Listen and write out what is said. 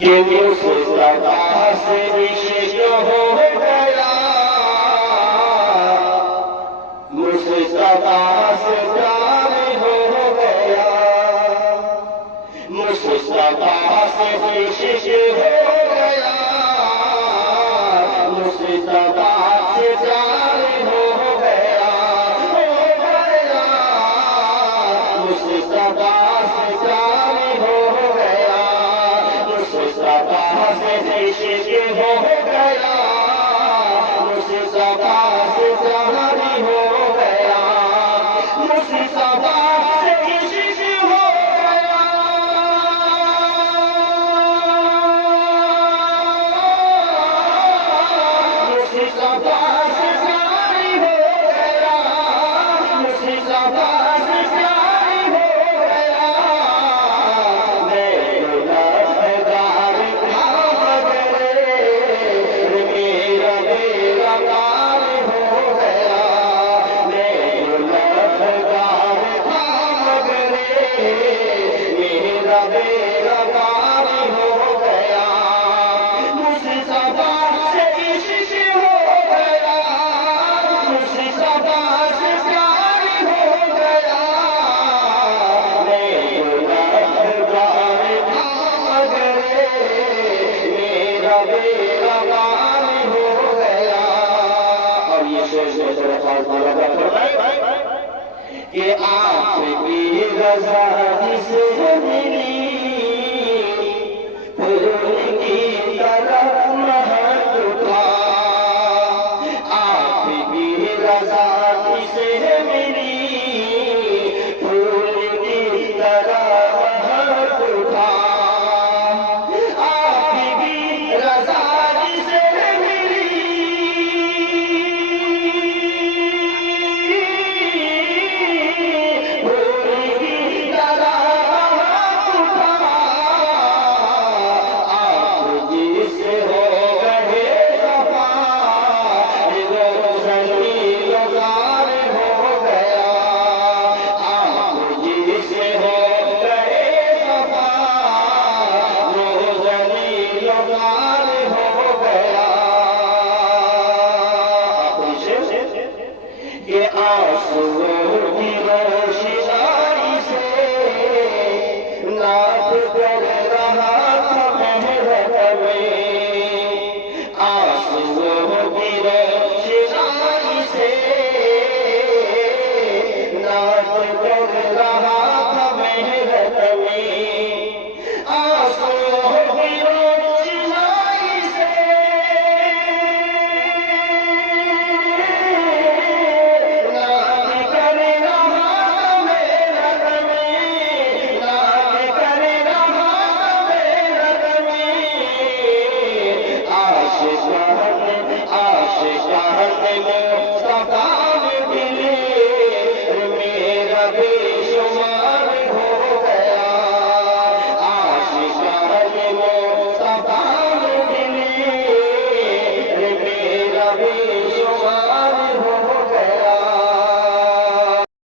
कि मुस्तफा से इश्क हो गया, मुस्तफा से प्यार हो गया, मुस्तफा से इश्क हो गया, मुस्तफा से प्यार हो गया, मुस्तफा से प्यार हो गया, मुस्तफा से इश्क हो गया, मुस्तफा से प्यार हो गया, मुस्तफा से इश्क हो गया, मुस्तफा से प्यार हो गया, मुस्तफा से प्यार हो गया, मेरा लहदार था मगर मेरा बेलगार हो गया, मेरा लहदार था मगर मेरा बेलगार हो गया, मुस्तफा से इश्क हो गया, मुस्तफा से प्यार हो गया, मेरा लहदार था मगर मेरा बेलगार हो गया। और ये शेर से थोड़ा खास वाला कि आपकी रज़ा